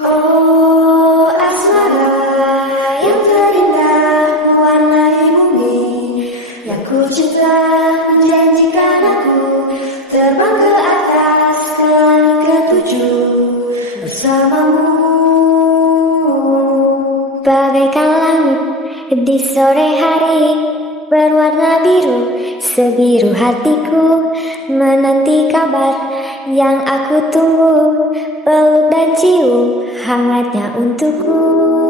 Oh, asmara yang terindah mewarnai bumi, yang ku cinta menjanjikan aku terbang ke atas ke langit ketujuh bersamamu. Bagaikan langit di sore hari berwarna biru, sebiru hatiku menanti kabar yang aku tunggu, peluk dan cium hangatnya untukku.